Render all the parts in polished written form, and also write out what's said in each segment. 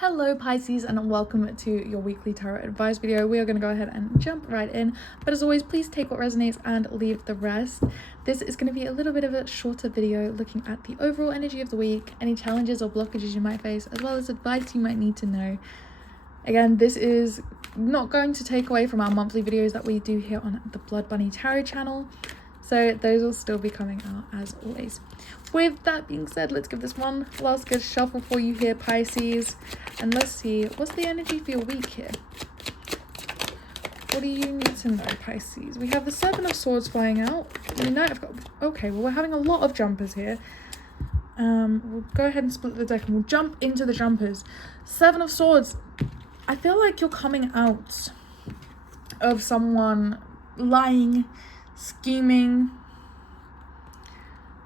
Hello Pisces, and welcome to your weekly tarot advice video. We are going to go ahead and jump right in, but as always, please take what resonates and leave the rest. This is going to be a little bit of a shorter video looking at the overall energy of the week, any challenges or blockages you might face, as well as advice you might need to know. Again, this is not going to take away from our monthly videos that we do here on the Blood Bunny Tarot channel, so those will still be coming out as always. With that being said, let's give this one last good shuffle for you here, Pisces. And let's see, what's the energy for your week here? What do you need to know, Pisces? We have the Seven of Swords flying out. The Knight of Cups. Okay, well, we're having a lot of jumpers here. We'll go ahead and split the deck and we'll jump into the jumpers. Seven of Swords. I feel like you're coming out of someone lying, scheming,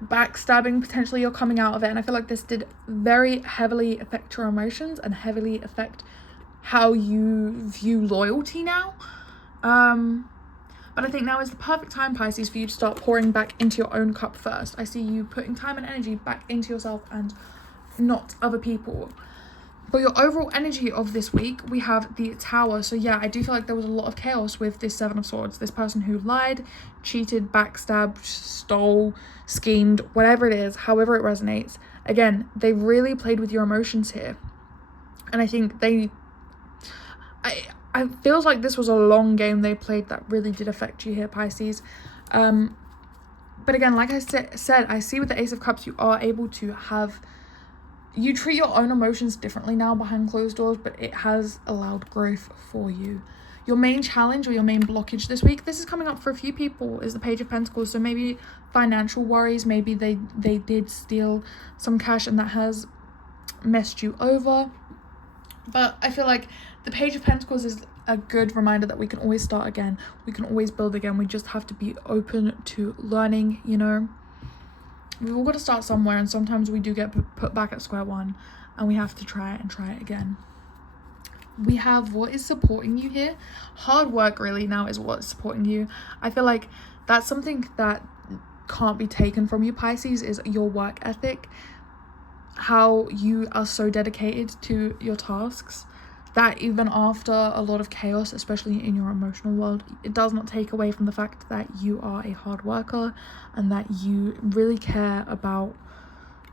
backstabbing. Potentially you're coming out of it, and I feel like this did very heavily affect your emotions and heavily affect how you view loyalty now. But I think now is the perfect time, Pisces, for you to start pouring back into your own cup first. I see you putting time and energy back into yourself and not other people. For your overall energy of this week, we have the Tower. So yeah, I do feel like there was a lot of chaos with this Seven of Swords. This person who lied, cheated, backstabbed, stole, schemed, whatever it is, however it resonates. Again, they really played with your emotions here. And I think I feels like this was a long game they played that really did affect you here, Pisces. But again, like I said, I see with the Ace of Cups, you are able to have... You treat your own emotions differently now behind closed doors, but it has allowed growth for you. Your main challenge or your main blockage this week, this is coming up for a few people, is the Page of Pentacles. So maybe financial worries, maybe they did steal some cash and that has messed you over. But I feel like the Page of Pentacles is a good reminder that we can always start again. We can always build again. We just have to be open to learning, you know. We've all got to start somewhere, and sometimes we do get put back at square one and we have to try it again. We have what is supporting you here. Hard work really now is what's supporting you. I feel like that's something that can't be taken from you, Pisces, is your work ethic. How you are so dedicated to your tasks that even after a lot of chaos, especially in your emotional world, it does not take away from the fact that you are a hard worker and that you really care about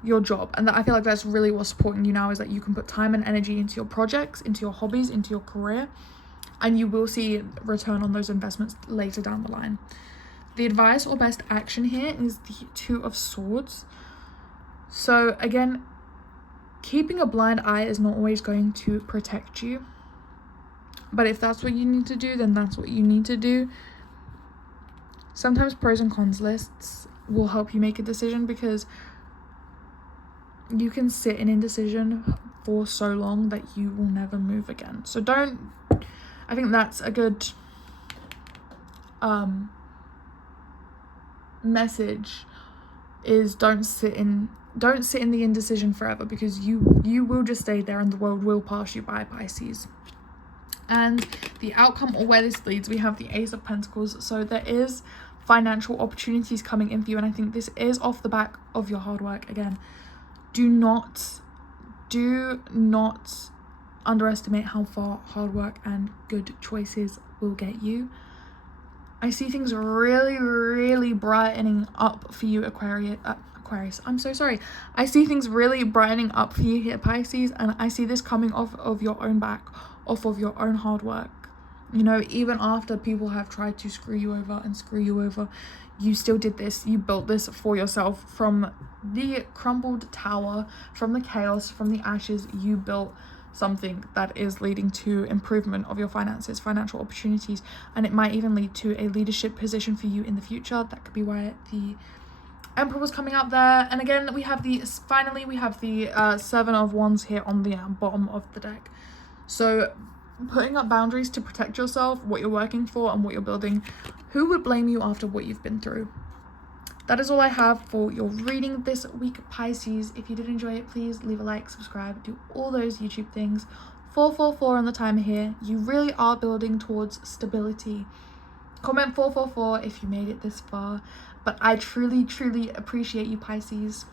your job. And that I feel like that's really what's supporting you now, is that you can put time and energy into your projects, into your hobbies, into your career, and you will see return on those investments later down the line. The advice or best action here is the Two of Swords. So again, keeping a blind eye is not always going to protect you. But if that's what you need to do, then that's what you need to do. Sometimes pros and cons lists will help you make a decision, because you can sit in indecision for so long that you will never move again. So I think that's a good message, is don't sit in the indecision forever, because you will just stay there and the world will pass you by, Pisces. And the outcome, or where this leads, we have the Ace of Pentacles. So there is financial opportunities coming in for you, and I think this is off the back of your hard work. Again, do not underestimate how far hard work and good choices will get you. I see things really, really brightening up for you, Aquarius. I'm so sorry. I see things really brightening up for you here, Pisces, and I see this coming off of your own back, off of your own hard work. You know, even after people have tried to screw you over, you still did this. You built this for yourself. From the crumbled tower, from the chaos, from the ashes, you built something that is leading to improvement of your finances, financial opportunities, and it might even lead to a leadership position for you in the future. That could be why the Emperor was coming out there. And again, we have the Seven of Wands here on the bottom of the deck. So putting up boundaries to protect yourself, what you're working for and what you're building. Who would blame you after what you've been through? That is all I have for your reading this week, Pisces. If you did enjoy it, please leave a like, subscribe, do all those YouTube things. 444 on the timer here. You really are building towards stability. Comment 444 if you made it this far. But I truly, truly appreciate you, Pisces.